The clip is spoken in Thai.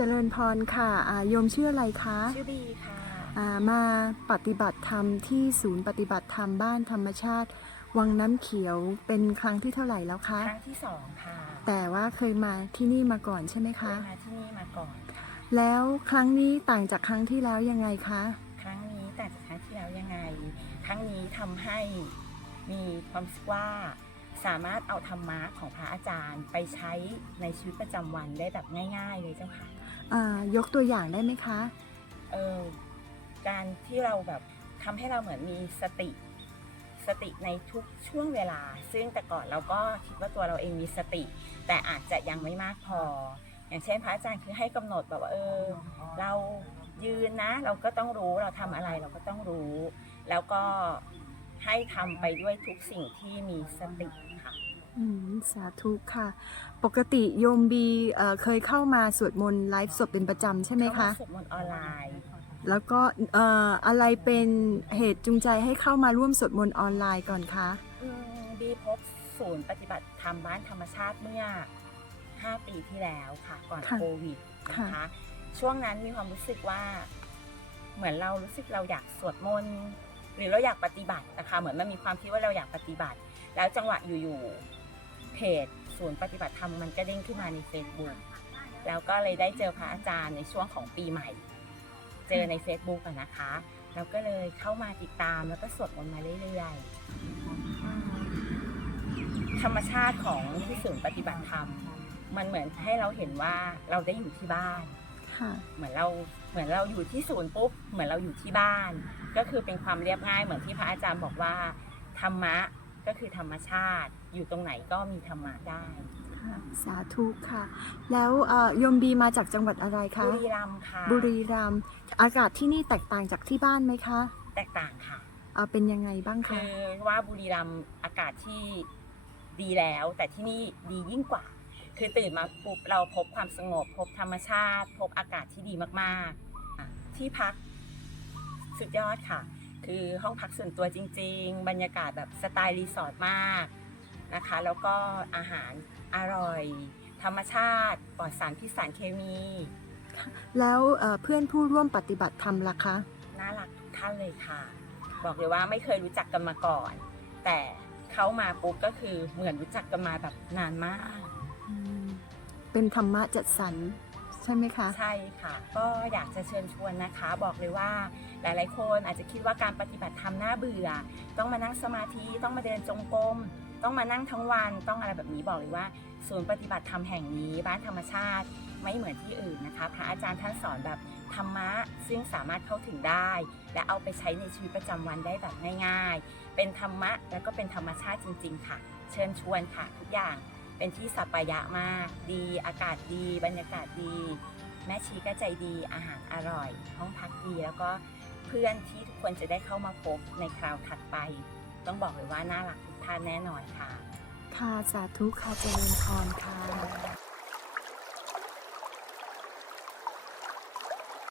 เจริญพรค่ะอ่าโยมชื่ออะไรคะชื่อบีค่ะอ่ามาปฏิบัติธรรมที่ศูนย์ปฏิบัติธรรมบ้านธรรมชาติ วังน้ำเขียวเป็นครั้งที่เท่าไหร่แล้วคะ ครั้งที่สองค่ะ แต่ว่าเคยมาที่นี่มาก่อนใช่ไหมเคคะยมาที่นี่มาก่อนค่ะแล้วครั้งนี้ต่างจากครั้งที่แล้วยังไงคะ ครั้งนี้แต่จากครั้งที่แล้วยังไง ครั้งนี้ทำให้มีความรู้สึกว่าสามารถเอาธรรมะของพระอาจารย์ไปใช้ในชีวิตประจำวันได้แบบง่าย ๆ เลยเจ้าค่ะ อ่ายกตัวอย่างได้ไหมคะ เออการที่เราแบบทำให้เราเหมือนมีสติสติในทุกช่วงเวลา ซึ่งแต่ก่อนเราก็คิดว่าตัวเราเองมีสติ แต่อาจจะยังไม่มากพอ อย่างเช่นพระอาจารย์คือให้กำหนดแบบว่าเออ เรายืนนะ เราก็ต้องรู้เราทำอะไรเราก็ต้องรู้ แล้วก็ให้ทำไปด้วยทุกสิ่งที่มีสติค่ะ สาธุค่ะ ปกติโยมบีเอ่อเคยเข้ามาสวดมนต์ไลฟ์สดเป็นประจำใช่ไหมเข้าคะมาสวดมนต์ออนไลน์ แล้วก็เอ่ออะไรเป็นเหตุจูงใจให้เข้ามาร่วมสวดมนต์ออนไลน์ก่อนคะอืมบีพบศูนย์ปฏิบัติธรรมบ้านธรรมชาติเมื่อ 5 ปีที่แล้วค่ะ ก่อนค่ะโควิดนะค่ะคะช่วงนั้นมีความรู้สึกว่า เหมือนเรารู้สึกเราอยากสวดมนต์หรือเราอยากปฏิบัตินะคะ เหมือนมันมีความคิดว่าเราอยากปฏิบัติ แล้วจังหวะอยู่ๆ เพจศูนย์ปฏิบัติธรรมมันก็เด้งขึ้นมาใน Facebook แล้วก็เลยได้เจอพระอาจารย์ในช่วงของปีใหม่ เจอใน Facebook อะนะคะ แล้วก็เลยเข้ามาติดตามแล้วก็สวดมนต์มาเรื่อยๆ ธรรมชาติของที่ศูนย์ปฏิบัติธรรม มันเหมือนให้เราเห็นว่าเราได้อยู่ที่บ้านค่ะเหมือนเราเหมือนเราอยู่ที่ศูนย์ปุ๊บเหมือนเราอยู่ที่บ้าน ก็คือเป็นความเรียบง่ายเหมือนที่พระอาจารย์บอกว่าธรรมะ ก็คือธรรมชาติ อยู่ตรงไหนก็มีธรรมะได้ค่ะสาธุค่ะ แล้วเอ่อโยมบีมาจากจังหวัดอะไรคะบุรีรัมย์ค่ะบุรีรัมย์อากาศที่นี่แตกต่างจากที่บ้านไหมคะแตกต่างค่ะ เอ่อเป็นยังไงบ้างคืคะ อว่าบุรีรัมย์อากาศที่ดีแล้ว แต่ที่นี่ดียิ่งกว่า คือตื่นมาปุ๊บเราพบความสงบ พบธรรมชาติ พบอากาศที่ดีมากๆอะที่พักสุดยอดค่ะ คือห้องพักส่วนตัวจริง ๆ บรรยากาศแบบสไตล์รีสอร์ทมากนะคะ แล้วก็อาหารอร่อย ธรรมชาติปลอดสารพิษสารเคมี แล้วเอ่อเพื่อนผู้ร่วมปฏิบัติธรรมล่ะคะ น่ารักทุกท่านเลยค่ะ บอกเลยว่าไม่เคยรู้จักกันมาก่อน แต่เขามาปุ๊บก็คือเหมือนรู้จักกันมาแบบนานมากอืมเป็นธรรมะจัดสรรใช่ไหมคะ ใช่ค่ะ ก็อยากจะเชิญชวนนะคะ บอกเลยว่าหลาย ๆ คนอาจจะคิดว่าการปฏิบัติธรรมน่าเบื่อ ต้องมานั่งสมาธิต้องมาเดินจงกรมต้องมานั่งทั้งวันต้องอะไรแบบนี้บอกเลยว่าศูนย์ปฏิบัติธรรมแห่งนี้บ้านธรรมชาติไม่เหมือนที่อื่นนะคะ พระอาจารย์ท่านสอนแบบธรรมะซึ่งสามารถเข้าถึงได้ และเอาไปใช้ในชีวิตประจำวันได้แบบง่าย ๆ เป็นธรรมะแล้วก็เป็นธรรมชาติจริง ๆ ค่ะ เชิญชวนค่ะทุกอย่าง เป็นที่สัปปายะมาก ดีอากาศดี บรรยากาศดี แม่ชีก็ใจดีอาหารอร่อย ห้องพักดีแล้วก็เพื่อนที่ทุกคนจะได้เข้ามาพบในคราวถัดไป ต้องบอกเลยว่าน่ารักทุกท่านแน่นอนค่ะ ค่ะสาธุค่ะเจริญพรค่ะ